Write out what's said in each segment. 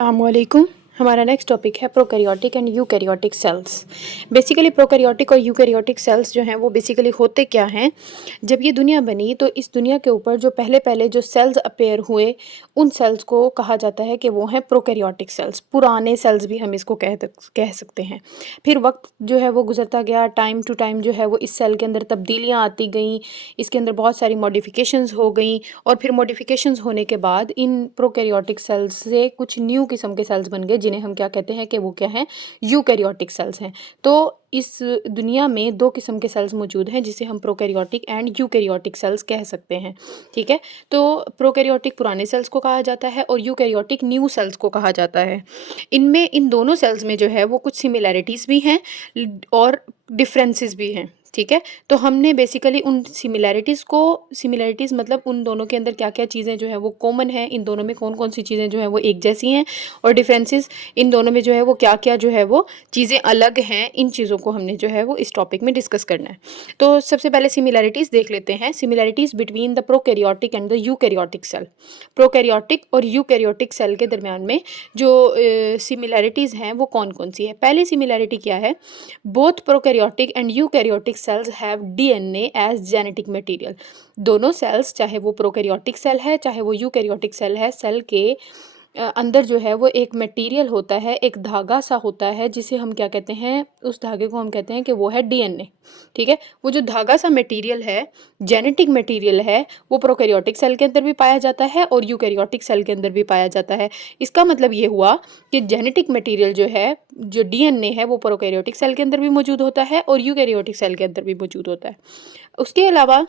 अस्सलामुअलैकुम। हमारा next topic है prokaryotic and eukaryotic sales. Basically prokaryotic और यूकैरियोटिक सेल्स जो हैं वो बेसिकली होते क्या हैं। जब ये दुनिया बनी तो इस दुनिया के ऊपर जो पहले पहले जो सेल्स अपीयर हुए उन सेल्स को कहा जाता है कि वो हैं प्रोकैरियोटिक सेल्स। पुराने सेल्स भी हम इसको कह सकते हैं। फिर वक्त जो है वो गुजरता गया, टाइम टू टाइम जो है वो इस सेल के अंदर तब्दीलियाँ आती गईं, इसके अंदर बहुत सारी मॉडिफिकेशंस हो गई और फिर मॉडिफिकेशंस होने के बाद इन प्रोकैरियोटिक सेल्स से कुछ न्यू किस्म के सेल्स बन गए जिन्हें हम क्या कहते हैं कि वो क्या हैं, यूकैरियोटिक सेल्स हैं। तो इस दुनिया में दो किस्म के सेल्स मौजूद हैं जिसे हम प्रोकैरियोटिक एंड यूकैरियोटिक सेल्स कह सकते हैं। ठीक है, तो प्रोकैरियोटिक पुराने सेल्स को कहा जाता है और यूकैरियोटिक न्यू सेल्स को कहा जाता है। इनमें इन दोनों सेल्स में जो है वो कुछ सिमिलैरिटीज़ भी हैं और डिफरेंसेस भी हैं। ठीक है, तो हमने बेसिकली उन सिमिलैरिटीज़ मतलब उन दोनों के अंदर क्या क्या चीज़ें जो है वो कॉमन है, इन दोनों में कौन कौन सी चीज़ें जो है वो एक जैसी हैं, और डिफरेंसेस इन दोनों में जो है वो क्या क्या जो है वो चीज़ें अलग हैं। इन चीज़ों को हमने जो है वो इस टॉपिक में डिस्कस करना है। तो सबसे पहले सिमिलैरिटीज़ देख लेते हैं। Similarities between the prokaryotic and the eukaryotic cell. Prokaryotic और यूकैरियोटिक सेल के दरमियान में जो सिमिलैरिटीज़ हैं वो कौन कौन सी है। पहली सिमिलैरिटी क्या है, both prokaryotic and eukaryotic cells have DNA as genetic material. दोनों सेल्स, चाहे वो प्रोकैरियोटिक सेल है चाहे वो यूकैरियोटिक सेल है, सेल के अंदर जो है वो एक मटेरियल होता है, एक धागा सा होता है जिसे हम क्या कहते हैं, उस धागे को हम कहते हैं कि वो है डीएनए। ठीक है, वो जो धागा सा मटेरियल है, जेनेटिक मटेरियल है, वो प्रोकैरियोटिक सेल के अंदर भी पाया जाता है और यूकैरियोटिक सेल के अंदर भी पाया जाता है। इसका मतलब ये हुआ कि जेनेटिक मटेरियल जो है, जो डीएनए है, वो प्रोकैरियोटिक सेल के अंदर भी मौजूद होता है और यूकैरियोटिक सेल के अंदर भी मौजूद होता है। उसके अलावा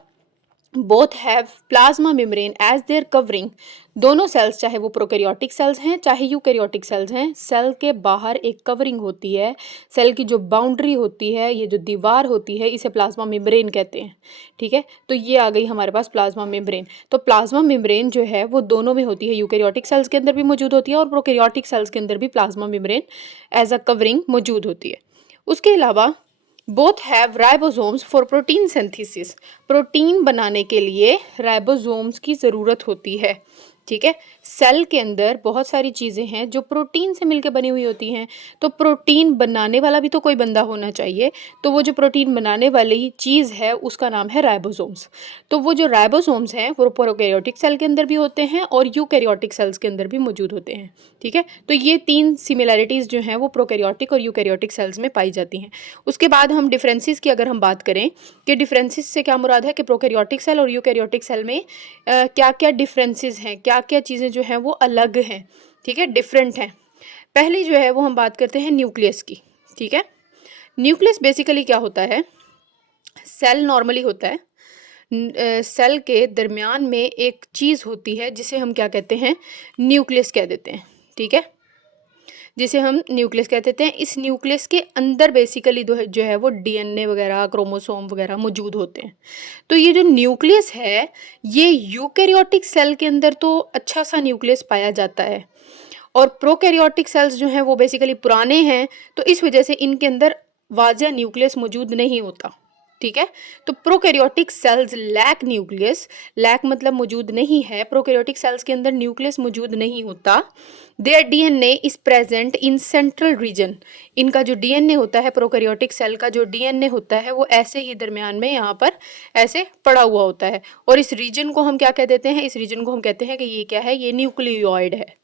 both have plasma membrane as their covering. दोनों सेल्स, चाहे वो प्रोकैरियोटिक सेल्स हैं चाहे यूकैरियोटिक सेल्स हैं, सेल के बाहर एक कवरिंग होती है। सेल की जो बाउंड्री होती है, ये जो दीवार होती है, इसे प्लाज्मा मेम्ब्रेन कहते हैं। ठीक है, तो ये आ गई हमारे पास प्लाज्मा मेम्ब्रेन। तो प्लाज्मा मेम्ब्रेन जो है वो दोनों में होती है, यूकैरियोटिक सेल्स के अंदर भी मौजूद होती है और प्रोकैरियोटिक सेल्स के अंदर भी plasma membrane as a covering मौजूद होती है। उसके अलावा both have ribosomes for protein synthesis. Protein बनाने के लिए राइबोसोम्स की ज़रूरत होती है। ठीक है, सेल के अंदर बहुत सारी चीज़ें हैं जो प्रोटीन से मिलकर बनी हुई होती हैं, तो प्रोटीन बनाने वाला भी तो कोई बंदा होना चाहिए। तो वो जो प्रोटीन बनाने वाली चीज़ है उसका नाम है राइबोसोम्स। तो वो जो राइबोसोम्स हैं वो प्रोकैरियोटिक सेल के अंदर भी होते हैं और यूकैरियोटिक सेल्स के अंदर भी मौजूद होते हैं। ठीक है, तो ये तीन सिमिलैरिटीज़ जो हैं वो प्रोकैरियोटिक और यूकैरियोटिक सेल्स में पाई जाती हैं। उसके बाद हम डिफरेंसेस की अगर हम बात करें कि डिफरेंसेस से क्या मुराद है कि प्रोकैरियोटिक सेल और यूकैरियोटिक सेल में क्या क्या डिफरेंसेस हैं, क्या क्या चीज़ें जो हैं वो अलग हैं। ठीक है, डिफरेंट हैं। पहली जो है वो हम बात करते हैं न्यूक्लियस की। ठीक है, न्यूक्लियस बेसिकली क्या होता है, सेल नॉर्मली होता है, सेल के दरमियान में एक चीज़ होती है जिसे हम क्या कहते हैं, न्यूक्लियस कह देते हैं। ठीक है, जिसे हम न्यूक्लियस कह देते हैं। इस न्यूक्लियस के अंदर बेसिकली जो है वो डीएनए वगैरह, क्रोमोसोम वगैरह मौजूद होते हैं। तो ये जो न्यूक्लियस है, ये यूकैरियोटिक सेल के अंदर तो अच्छा सा न्यूक्लियस पाया जाता है और प्रोकैरियोटिक सेल्स जो हैं वो बेसिकली पुराने हैं, तो इस वजह से इनके अंदर वाज़िया न्यूक्लियस मौजूद नहीं होता। ठीक है, तो prokaryotic cells lack nucleus. Lack मतलब मौजूद नहीं है, प्रोकैरियोटिक सेल्स के अंदर न्यूक्लियस मौजूद नहीं होता। There DNA is present in central region. इनका जो डीएनए होता है, प्रोकैरियोटिक सेल का जो डीएनए होता है वो ऐसे ही दरमियान में यहाँ पर ऐसे पड़ा हुआ होता है और इस रीजन को हम क्या कह देते हैं, इस रीजन को हम कहते हैं कि ये क्या है, ये न्यूक्लियोइड है।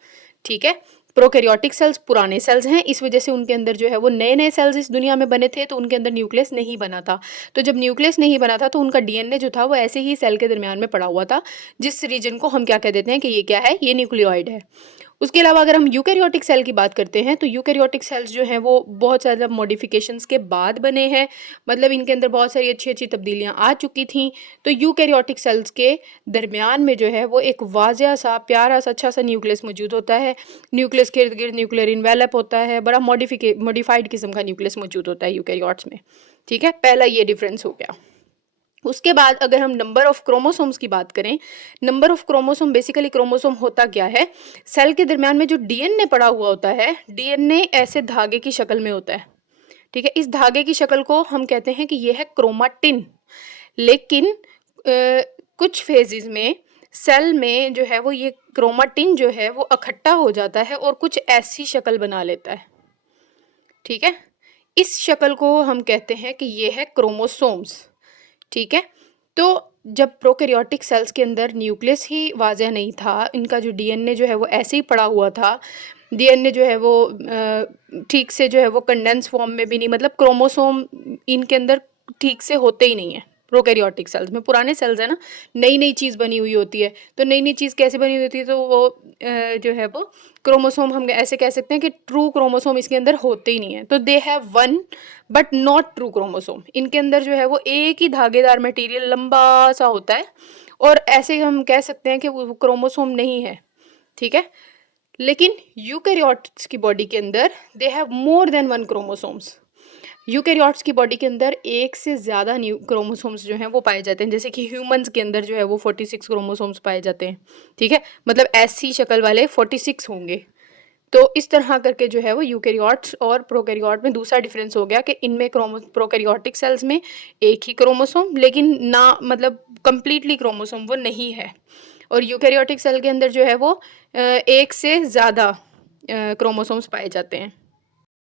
ठीक है, प्रोकैरियोटिक सेल्स पुराने सेल्स हैं, इस वजह से उनके अंदर जो है वो नए नए सेल्स इस दुनिया में बने थे, तो उनके अंदर न्यूक्लियस नहीं बना था। तो जब न्यूक्लियस नहीं बना था तो उनका डीएनए जो था वो ऐसे ही सेल के दरमियान में पड़ा हुआ था, जिस रीजन को हम क्या कह देते हैं कि ये क्या है, ये न्यूक्लियोइड है। उसके अलावा अगर हम यूकैरियोटिक सेल की बात करते हैं तो यूकैरियोटिक सेल्स जो हैं वो बहुत ज़्यादा मॉडिफिकेशंस के बाद बने हैं, मतलब इनके अंदर बहुत सारी अच्छी अच्छी तब्दीलियां आ चुकी थी। तो यूकैरियोटिक सेल्स के दरमियान में जो है वो एक वाज़िया सा, प्यारा सा, अच्छा सा न्यूक्लियस मौजूद होता है। न्यूक्लियस के इर्द गिर्द न्यूक्लियर इन्वेलप होता है, बड़ा मॉडिफाइड किस्म का न्यूक्लियस मौजूद होता है यूकैरियोट्स में। ठीक है, पहला ये डिफरेंस हो गया। उसके बाद अगर हम नंबर ऑफ क्रोमोसोम्स की बात करें, number of chromosome, basically chromosome होता क्या है, सेल के दरमियान में जो डीएनए पड़ा हुआ होता है, डीएनए ऐसे धागे की शक्ल में होता है। ठीक है, इस धागे की शक्ल को हम कहते हैं कि ये है क्रोमाटिन। लेकिन कुछ फेजेस में सेल में जो है वो ये क्रोमाटिन जो है वो इकट्ठा हो जाता है और कुछ ऐसी शक्ल बना लेता है, ठीक है। इस शक्ल को हम कहते हैं कि ये है क्रोमोसोम्स, ठीक है। तो जब प्रोकैरियोटिक सेल्स के अंदर न्यूक्लियस ही वाज़ह नहीं था, इनका जो डीएनए जो है वो ऐसे ही पड़ा हुआ था, डीएनए जो है वो ठीक से जो है वो कंडेंस फॉर्म में भी नहीं, मतलब क्रोमोसोम इनके अंदर ठीक से होते ही नहीं है प्रोकैरियोटिक सेल्स में। पुराने सेल्स है ना, नई नई चीज़ बनी हुई होती है, तो नई नई चीज़ कैसे बनी हुई होती है, तो वो जो है वो क्रोमोसोम हम ऐसे कह सकते हैं कि ट्रू क्रोमोसोम इसके अंदर होते ही नहीं है। तो they have one but not true chromosome, इनके अंदर जो है वो एक ही धागेदार मटेरियल लंबा सा होता है, और ऐसे हम कह सकते हैं कि वो क्रोमोसोम नहीं है, ठीक है। लेकिन यूकैरियोट्स की बॉडी के अंदर they have more than one chromosomes. Eukaryotes की बॉडी के अंदर एक से ज़्यादा न्यू क्रोमोसोम्स जो हैं वो पाए जाते हैं, जैसे कि ह्यूमंस के अंदर जो है वो 46 क्रोमोसोम्स पाए जाते हैं, ठीक है। मतलब ऐसी शक्ल वाले 46 होंगे। तो इस तरह करके जो है वो यूकैरियोट्स और प्रोकैरियोट में दूसरा डिफरेंस हो गया कि इनमें प्रोकैरियोटिक सेल्स में एक ही क्रोमोसोम, लेकिन ना मतलब कंप्लीटली क्रोमोसोम वो नहीं है, और यूकैरियोटिक सेल के अंदर जो है वो एक से ज़्यादा क्रोमोसोम्स पाए जाते हैं।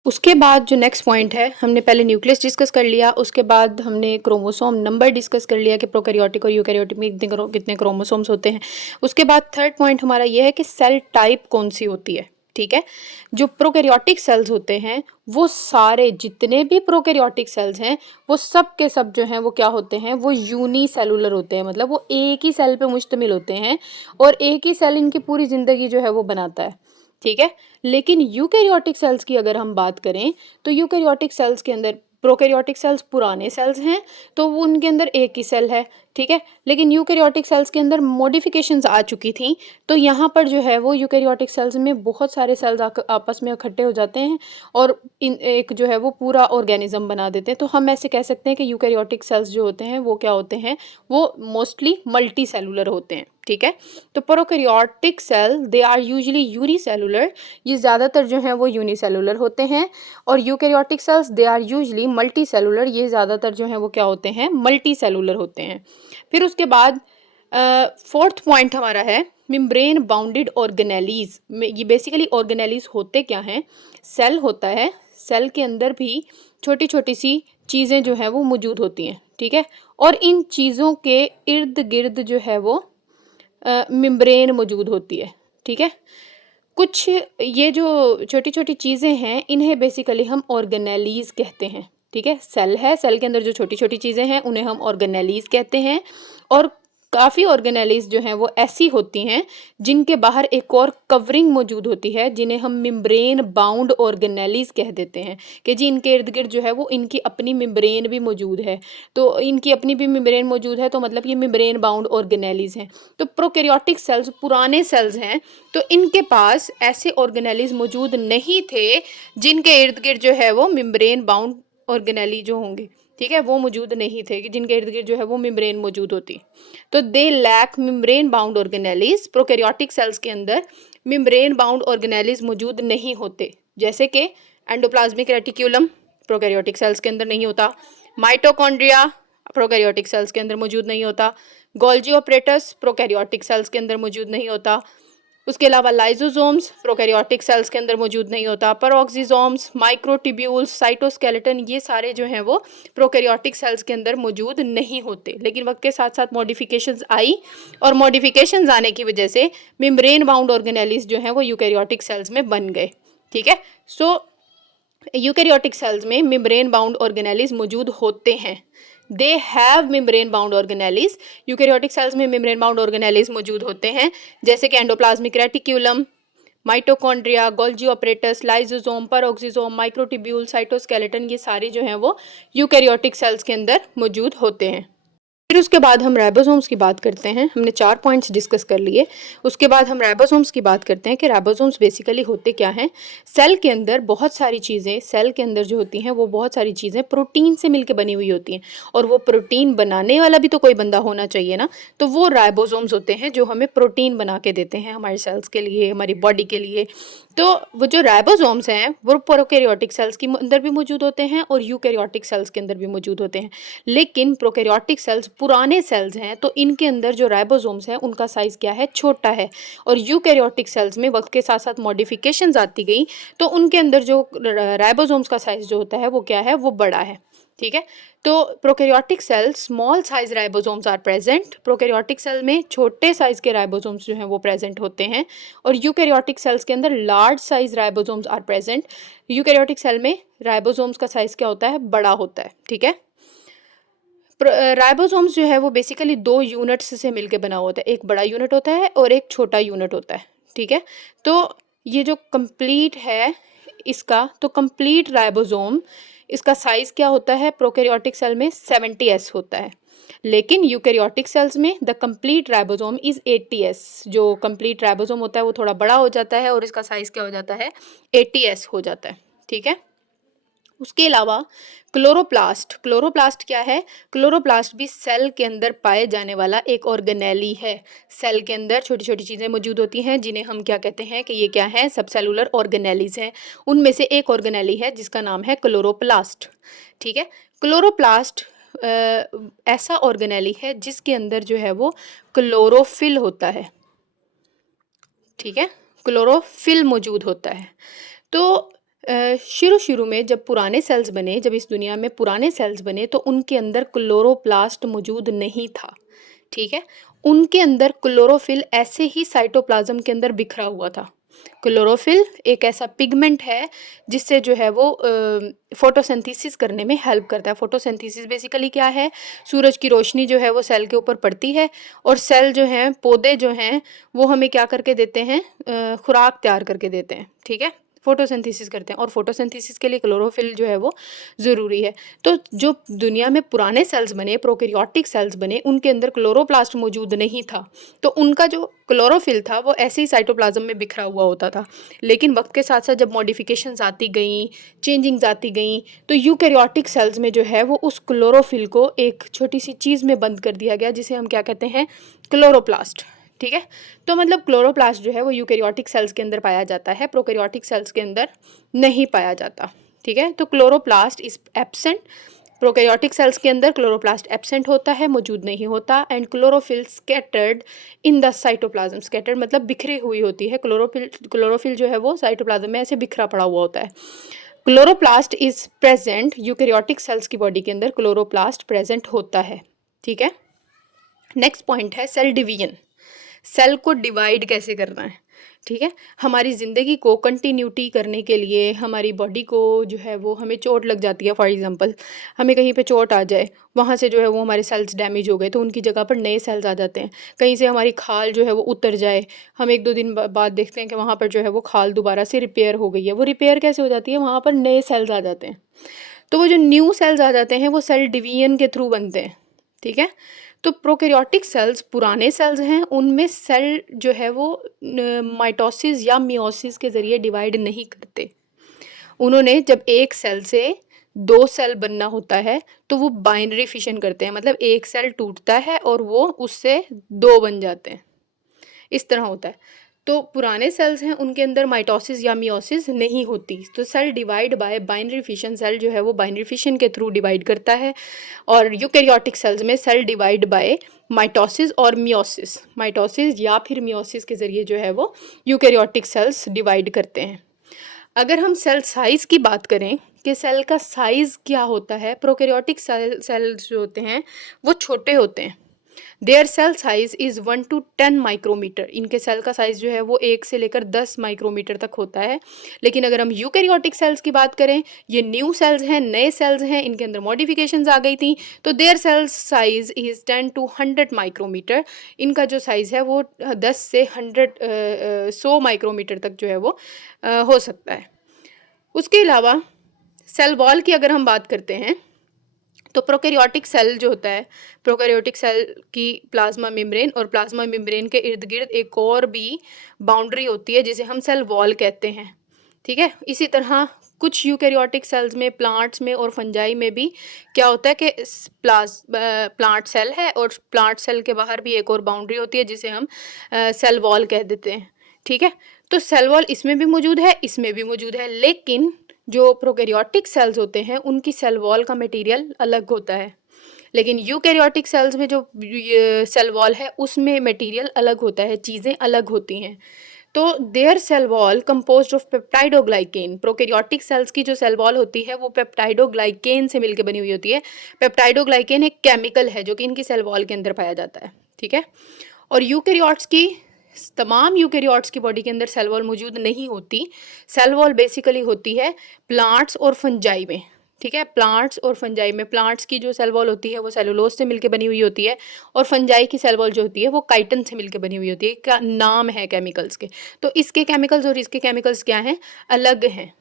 उसके बाद जो नेक्स्ट पॉइंट है, हमने पहले न्यूक्लियस डिस्कस कर लिया, उसके बाद हमने क्रोमोसोम नंबर डिस्कस कर लिया कि प्रोकैरियोटिक और यूकैरियोटिक में कितने क्रोमोसोम्स होते हैं। उसके बाद थर्ड पॉइंट हमारा ये है कि सेल टाइप कौन सी होती है, ठीक है। जो प्रोकैरियोटिक सेल्स होते हैं वो सारे जितने भी प्रोकैरियोटिक सेल्स हैं वो सब के सब जो हैं वो क्या होते हैं, वो यूनिसेलुलर होते हैं, मतलब वो एक ही सेल पे मुश्तमिल होते हैं और एक ही सेल इनकी पूरी ज़िंदगी जो है वो बनाता है, ठीक है। लेकिन यूकैरियोटिक सेल्स की अगर हम बात करें तो यूकैरियोटिक सेल्स के अंदर, प्रोकैरियोटिक सेल्स पुराने सेल्स हैं तो वो उनके अंदर एक ही सेल है, ठीक है। लेकिन यूकैरियोटिक सेल्स के अंदर मॉडिफिकेशंस आ चुकी थी, तो यहाँ पर जो है वो यूकैरियोटिक सेल्स में बहुत सारे सेल्स आपस में इकट्ठे हो जाते हैं और इन एक जो है वो पूरा ऑर्गेनिज्म बना देते हैं। तो हम ऐसे कह सकते हैं कि यूकैरियोटिक सेल्स जो होते हैं वो क्या होते हैं, वो मोस्टली मल्टी सेलुलर होते हैं, ठीक है। तो prokaryotic cell they are usually unicellular, ये ज़्यादातर जो हैं वो यूनिसेलुलर होते हैं, और eukaryotic cells they are usually multicellular, ये ज़्यादातर जो हैं वो क्या होते हैं, मल्टी सेलुलर होते हैं। फिर उसके बाद फोर्थ पॉइंट हमारा है मेम्ब्रेन बाउंडेड ऑर्गेनेलीज। ये बेसिकली ऑर्गेनेलीज होते क्या हैं, सेल होता है, सेल के अंदर भी छोटी छोटी सी चीज़ें जो हैं वो मौजूद होती हैं, ठीक है। और इन चीज़ों के इर्द गिर्द जो है वो मेम्ब्रेन मौजूद होती है, ठीक है। कुछ ये जो छोटी छोटी चीज़ें हैं इन्हें बेसिकली हम ऑर्गेनेलीज कहते हैं, ठीक है। सेल है, सेल के अंदर जो छोटी छोटी चीज़ें हैं उन्हें हम ऑर्गेनेलीज कहते हैं, और काफ़ी ऑर्गेनेलीज जो हैं वो ऐसी होती हैं जिनके बाहर एक और कवरिंग मौजूद होती है, जिन्हें हम मेम्ब्रेन बाउंड ऑर्गेनेलीज कह देते हैं कि जी इनके इर्द गिर्द जो है वो इनकी अपनी मेम्ब्रेन भी मौजूद है। तो इनकी अपनी भी मेम्ब्रेन मौजूद है, तो मतलब ये मेम्ब्रेन बाउंड ऑर्गेनेलीज हैं। तो प्रोकैरियोटिक सेल्स पुराने सेल्स हैं, तो इनके पास ऐसे ऑर्गेनेलीज मौजूद नहीं थे जिनके इर्द गिर्द जो है वो मेम्ब्रेन बाउंड ऑर्गेनेली जो होंगे, ठीक है, वो मौजूद नहीं थे कि जिनके इर्द गिर्द जो है वो मेम्ब्रेन मौजूद होती। तो they lack membrane bound organelles, prokaryotic cells के अंदर मेम्ब्रेन बाउंड ऑर्गेनेलीज मौजूद नहीं होते, जैसे कि एंडोप्लाज्मिक रेटिक्यूलम प्रोकैरियोटिक सेल्स के अंदर नहीं होता, माइटोकॉन्ड्रिया प्रोकैरियोटिक सेल्स के अंदर मौजूद नहीं होता, गोल्जी ऑपरेटस प्रोकैरियोटिक सेल्स के अंदर मौजूद नहीं होता, उसके अलावा लाइजोसोम्स प्रोकैरियोटिक सेल्स के अंदर मौजूद नहीं होता, पेरोक्सिसोम्स, माइक्रोट्यूब्यूल्स, साइटोस्केलेटन, ये सारे जो हैं वो प्रोकैरियोटिक सेल्स के अंदर मौजूद नहीं होते। लेकिन वक्त के साथ साथ मॉडिफिकेशंस आई, और मॉडिफिकेशंस आने की वजह से मेम्ब्रेन बाउंड ऑर्गेनेलीज जो हैं वो यूकैरियोटिक सेल्स में बन गए, ठीक है। सो यूकैरियोटिक सेल्स में मेम्ब्रेन बाउंड ऑर्गेनेलीज मौजूद होते हैं, they have membrane bound organelles. Eukaryotic cells में मेम्ब्रेन बाउंड ऑर्गेनेलीज मौजूद होते हैं, जैसे कि endoplasmic reticulum, mitochondria, Golgi apparatus, lysosome, peroxisome, microtubule, cytoskeleton, ये सारे जो हैं वो यूकैरियोटिक सेल्स के अंदर मौजूद होते हैं। फिर उसके बाद हम राइबोसोम्स की बात करते हैं। हमने 4 पॉइंट्स डिस्कस कर लिए। उसके बाद हम राइबोसोम्स की बात करते हैं कि राइबोसोम्स बेसिकली होते क्या हैं। सेल के अंदर बहुत सारी चीज़ें, सेल के अंदर जो होती हैं वो बहुत सारी चीज़ें प्रोटीन से मिलकर बनी हुई होती हैं, और वो प्रोटीन बनाने वाला भी तो कोई बंदा होना चाहिए ना, तो वो राइबोसोम्स होते हैं जो हमें प्रोटीन बना के देते हैं हमारे सेल्स के लिए, हमारी बॉडी के लिए। तो वो जो राइबोसोम्स हैं वो प्रोकैरियोटिक सेल्स के अंदर भी मौजूद होते हैं और यूकैरियोटिक सेल्स के अंदर भी मौजूद होते हैं, लेकिन प्रोकैरियोटिक सेल्स पुराने सेल्स हैं तो इनके अंदर जो राइबोसोम्स हैं उनका साइज़ क्या है, छोटा है। और यूकैरियोटिक सेल्स में वक्त के साथ साथ मॉडिफिकेशंस आती गई तो उनके अंदर जो राइबोसोम्स का साइज़ जो होता है वो क्या है, वो बड़ा है। ठीक है, तो prokaryotic cell small size ribosomes are present. Prokaryotic cell में छोटे साइज के राइबोसोम्स जो हैं वो प्रेजेंट होते हैं और यूकैरियोटिक सेल्स के अंदर large size ribosomes are present. Eukaryotic cell में राइबोसोम्स का साइज क्या होता है, बड़ा होता है। ठीक है, राइबोसोम्स जो है वो बेसिकली दो यूनिट्स से मिलकर बना होता है, एक बड़ा यूनिट होता है और एक छोटा यूनिट होता है। ठीक है, तो ये जो कंप्लीट है इसका, तो कंप्लीट राइबोसोम इसका साइज क्या होता है, प्रोकैरियोटिक सेल में 70s होता है, लेकिन यूकैरियोटिक सेल्स में the complete ribosome is 80s। जो कंप्लीट राइबोसोम होता है वो थोड़ा बड़ा हो जाता है और इसका साइज क्या हो जाता है, 80s हो जाता है। ठीक है, उसके अलावा क्लोरोप्लास्ट, क्लोरोप्लास्ट क्या है, क्लोरोप्लास्ट भी सेल के अंदर पाए जाने वाला एक ऑर्गेनेली है। सेल के अंदर छोटी छोटी चीज़ें मौजूद होती हैं जिन्हें हम क्या कहते हैं कि ये क्या है, सबसेलुलर ऑर्गेनेलीज हैं। उनमें से एक ऑर्गेनेली है जिसका नाम है क्लोरोप्लास्ट। ठीक है, क्लोरोप्लास्ट ऐसा ऑर्गेनेली है जिसके अंदर जो है वो क्लोरोफिल होता है। ठीक है, क्लोरोफिल मौजूद होता है। तो शुरू में जब पुराने सेल्स बने, जब इस दुनिया में पुराने सेल्स बने तो उनके अंदर क्लोरोप्लास्ट मौजूद नहीं था। ठीक है, उनके अंदर क्लोरोफिल ऐसे ही साइटोप्लाज्म के अंदर बिखरा हुआ था। क्लोरोफिल एक ऐसा पिगमेंट है जिससे जो है वो फोटोसिंथेसिस करने में हेल्प करता है। फोटोसिंथेसिस बेसिकली क्या है, सूरज की रोशनी जो है वो सेल के ऊपर पड़ती है और सेल जो हैं, पौधे जो हैं वो हमें क्या करके देते हैं, खुराक तैयार करके देते हैं। ठीक है, फोटोसिंथेसिस करते हैं और फोटोसिंथेसिस के लिए क्लोरोफिल जो है वो ज़रूरी है। तो जो दुनिया में पुराने सेल्स बने, प्रोकैरियोटिक सेल्स बने, उनके अंदर क्लोरोप्लास्ट मौजूद नहीं था, तो उनका जो क्लोरोफिल था वो ऐसे ही साइटोप्लाज्म में बिखरा हुआ होता था। लेकिन वक्त के साथ साथ जब मॉडिफिकेशंस आती गई, चेंजिंग्स आती गई, तो यूकैरियोटिक सेल्स में जो है वो उस क्लोरोफिल को एक छोटी सी चीज़ में बंद कर दिया गया जिसे हम क्या कहते हैं, क्लोरोप्लास्ट। ठीक है, तो मतलब क्लोरोप्लास्ट जो है वो यूकैरियोटिक सेल्स के अंदर पाया जाता है, प्रोकैरियोटिक सेल्स के अंदर नहीं पाया जाता। ठीक है, तो chloroplast is absent. Prokaryotic cells के अंदर क्लोरोप्लास्ट एब्सेंट होता है, मौजूद नहीं होता। And chlorophyll scattered in the cytoplasm, scattered मतलब बिखरी हुई होती है। क्लोरोफिल जो है वो साइटोप्लाज्म में ऐसे बिखरा पड़ा हुआ होता है। Chloroplast is present, eukaryotic cells की बॉडी के अंदर क्लोरोप्लास्ट प्रेजेंट होता है। ठीक है, नेक्स्ट पॉइंट है सेल डिवीजन। सेल को डिवाइड कैसे करना है। ठीक है, हमारी ज़िंदगी को कंटिन्यूटी करने के लिए हमारी बॉडी को जो है वो, हमें चोट लग जाती है, फॉर एग्जांपल हमें कहीं पे चोट आ जाए, वहाँ से जो है वो हमारे सेल्स डैमेज हो गए तो उनकी जगह पर नए सेल्स आ जाते हैं। कहीं से हमारी खाल जो है वो उतर जाए, हम एक दो दिन बाद देखते हैं कि वहाँ पर जो है वो खाल दोबारा से रिपेयर हो गई है। वो रिपेयर कैसे हो जाती है, वहाँ पर नए सेल्स आ जाते हैं। तो वो जो न्यू सेल्स आ जाते हैं वो सेल डिवीजन के थ्रू बनते हैं। ठीक है, तो प्रोकैरियोटिक सेल्स पुराने सेल्स हैं, उनमें सेल जो है वो माइटोसिस या मियोसिस के ज़रिए डिवाइड नहीं करते। उन्होंने जब एक सेल से दो सेल बनना होता है तो वो बाइनरी फिशन करते हैं, मतलब एक सेल टूटता है और वो उससे दो बन जाते हैं, इस तरह होता है। तो पुराने सेल्स हैं उनके अंदर माइटोसिस या मियोसिस नहीं होती, तो cell divide by binary fission, cell जो है वो बाइनरी फिशन के थ्रू डिवाइड करता है। और यूकैरियोटिक सेल्स में सेल डिवाइड बाय माइटोसिस और मियोसिस, माइटोसिस या फिर मियोसिस के ज़रिए जो है वो यूकैरियोटिक सेल्स डिवाइड करते हैं। अगर हम सेल साइज़ की बात करें कि सेल का साइज़ क्या होता है, प्रोकैरियोटिक सेल्स जो होते हैं वो छोटे होते हैं। Their cell size is 1 to 10 micrometer, इनके सेल का साइज़ जो है वो 1 से लेकर 10 माइक्रोमीटर तक होता है। लेकिन अगर हम यूकैरियोटिक सेल्स की बात करें, ये न्यू सेल्स हैं, नए सेल्स हैं, इनके अंदर मॉडिफिकेशंस आ गई थी, तो their cell size is 10 to 100 micrometer. इनका जो साइज़ है वो 10 से 100 माइक्रोमीटर तक जो है वो हो सकता है। उसके अलावा सेल वॉल की अगर हम बात करते हैं तो प्रोकैरियोटिक सेल जो होता है, प्रोकैरियोटिक सेल की प्लाज्मा मेम्ब्रेन और प्लाज्मा मेम्ब्रेन के इर्द गिर्द एक और भी बाउंड्री होती है जिसे हम सेल वॉल कहते हैं। ठीक है, इसी तरह कुछ यूकैरियोटिक सेल्स में, प्लांट्स में और फंजाई में भी क्या होता है कि प्लांट सेल है और प्लांट सेल के बाहर भी एक और बाउंड्री होती है जिसे हम सेल वॉल कह देते हैं। ठीक है, तो सेल वॉल इसमें भी मौजूद है, इसमें भी मौजूद है, लेकिन जो प्रोकैरियोटिक सेल्स होते हैं उनकी सेल वॉल का मटेरियल अलग होता है, लेकिन यूकैरियोटिक सेल्स में जो सेल वॉल है उसमें मटेरियल अलग होता है, चीज़ें अलग होती हैं। तो their cell wall composed of peptidoglycan. Prokaryotic cells की जो सेल वॉल होती है वो पेप्टाइडोग्लाइकेन से मिलकर बनी हुई होती है। पेप्टाइडोग्लाइकेन एक केमिकल है जो कि इनकी सेल वॉल के अंदर पाया जाता है, ठीक है। और यूकैरियोट्स की, तमाम यूकैरियोट्स की बॉडी के अंदर सेल वॉल मौजूद नहीं होती। सेल वॉल बेसिकली होती है प्लांट्स और फंजाई में, ठीक है। प्लांट्स और फंजाई में, प्लांट्स की जो सेल वॉल होती है वो सेलुलोज से मिलकर बनी हुई होती है, और फंजाई की सेल वॉल जो होती है वो काइटन से मिलकर बनी हुई होती है। का नाम है केमिकल्स के, तो इसके केमिकल्स और इसके केमिकल्स क्या हैं, अलग हैं।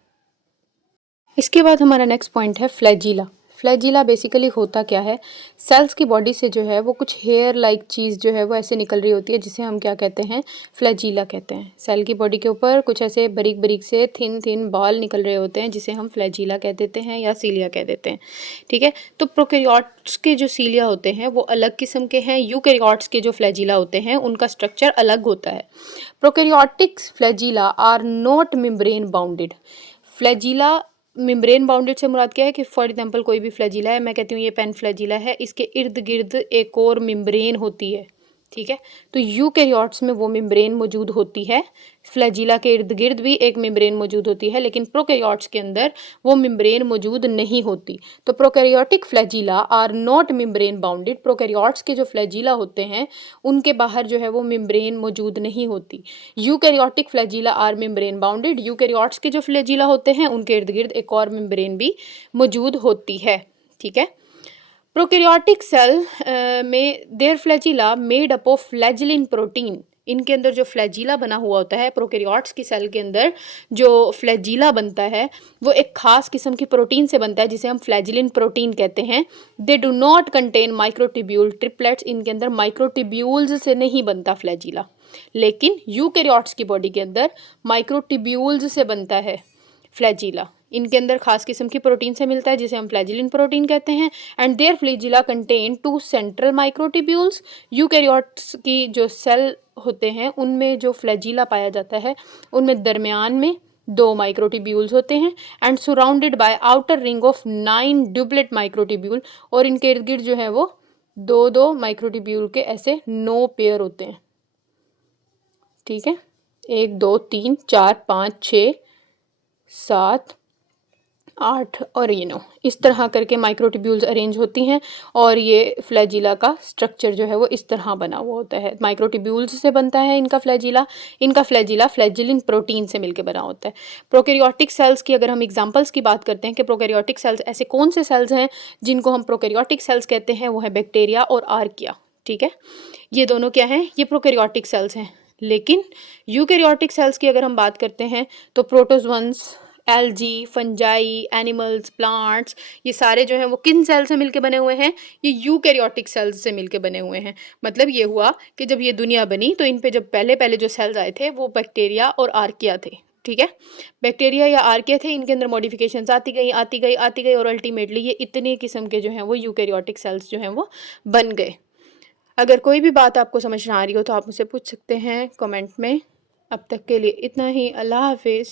इसके बाद हमारा नेक्स्ट पॉइंट है फ्लैजिला। फ्लैजिला बेसिकली होता क्या है, सेल्स की बॉडी से जो है वो कुछ हेयर लाइक चीज़ जो है वो ऐसे निकल रही होती है, जिसे हम क्या कहते हैं, फ्लैजिला कहते हैं। सेल की बॉडी के ऊपर कुछ ऐसे बारीक बारीक से थिन थिन बाल निकल रहे होते हैं, जिसे हम फ्लैजिला कह देते हैं या सीलिया कह देते हैं, ठीक है। तो प्रोकैरियोट्स के जो सीलिया होते हैं वो अलग किस्म के हैं, यूकैरियोट्स के जो फ्लैजिला होते हैं उनका स्ट्रक्चर अलग होता है। Prokaryotic flagella are not membrane bounded. Flagella membrane bounded से मुराद क्या है कि फॉर एग्जांपल कोई भी फ्लैजिला है, मैं कहती हूँ ये पेन फ्लैजिला है, इसके इर्द गिर्द एक और मेम्ब्रेन होती है, ठीक है। तो यूकैरियोट्स में वो मेम्ब्रेन मौजूद होती है, फ्लैजिला के इर्द गिर्द भी एक मेम्ब्रेन मौजूद होती है, लेकिन प्रोकैरियोट्स के अंदर वो मेम्ब्रेन मौजूद नहीं होती। तो prokaryotic flagella are not membrane bounded. Prokaryotes के जो फ्लैजिला होते हैं उनके बाहर जो है वो मेम्ब्रेन मौजूद नहीं होती। Eukaryotic flagella are membrane bounded. Eukaryotes के जो फ्लैजिला होते हैं उनके इर्द गिर्द एक और मेम्ब्रेन भी मौजूद होती है, ठीक है। प्रोकैरियोटिक सेल में their flagella made up of flagellin protein. इनके अंदर जो फ्लैजिला बना हुआ होता है, प्रोकैरियोट्स की सेल के अंदर जो फ्लैजिला बनता है वो एक खास किस्म की प्रोटीन से बनता है, जिसे हम फ्लैजिलिन प्रोटीन कहते हैं। They do not contain microtubule triplets. इनके अंदर माइक्रोट्यूब्यूल्स से नहीं बनता फ्लैजिला, लेकिन यूकैरियोट्स की बॉडी के अंदर माइक्रोट्यूब्यूल्स से बनता है फ्लैजिला। इनके अंदर खास किस्म की प्रोटीन से मिलता है, जिसे हम फ्लैजिलिन प्रोटीन कहते हैं। And their flagella contain 2 central microtubules. Eukaryotes की जो सेल होते हैं उनमें जो फ्लैजिला पाया जाता है उनमें दरमियान में 2 माइक्रोट्यूब्यूल्स होते हैं, and surrounded by outer ring of 9 duplet microtubule. और इनके इर्द गिर्द जो है वो 2-2 माइक्रोट्यूब्यूल के ऐसे 9 पेयर होते हैं, ठीक है। 1 2 3 4 5 6 7 8 और ये 9, इस तरह करके माइक्रोट्यूब्यूल्स अरेंज होती हैं। और ये फ्लैजिला का स्ट्रक्चर जो है वो इस तरह बना हुआ होता है, माइक्रोट्यूब्यूल्स से बनता है इनका फ्लैजिला। इनका फ्लैजिला फ्लैजिलिन प्रोटीन से मिलकर बना होता है। प्रोकैरियोटिक सेल्स की अगर हम एग्जांपल्स की बात करते हैं कि प्रोकैरियोटिक सेल्स ऐसे कौन से सेल्स हैं जिनको हम प्रोकैरियोटिक सेल्स कहते हैं, वो है बैक्टीरिया और आर्किया, ठीक है। ये दोनों क्या हैं, ये प्रोकैरियोटिक सेल्स हैं। लेकिन यूकैरियोटिक सेल्स की अगर हम बात करते हैं तो protozoans, algae, fungi, animals, plants, ये सारे जो हैं वो किन सेल से मिलके बने हुए हैं, ये यूकैरियोटिक सेल्स से मिलके बने हुए हैं। मतलब ये हुआ कि जब ये दुनिया बनी तो इन पे जब पहले पहले जो सेल्स आए थे वो बैक्टीरिया और आर्किया थे, ठीक है। बैक्टीरिया या आर्किया थे, इनके अंदर मॉडिफिकेशंस आती गई आती गई आती गई, और अल्टीमेटली ये इतने किस्म के जो हैं वो यूकैरियोटिक सेल्स जो हैं वो बन गए। अगर कोई भी बात आपको समझ ना आ रही हो तो आप मुझसे पूछ सकते हैं कमेंट में। अब तक के लिए इतना ही, अल्लाह हाफिज़।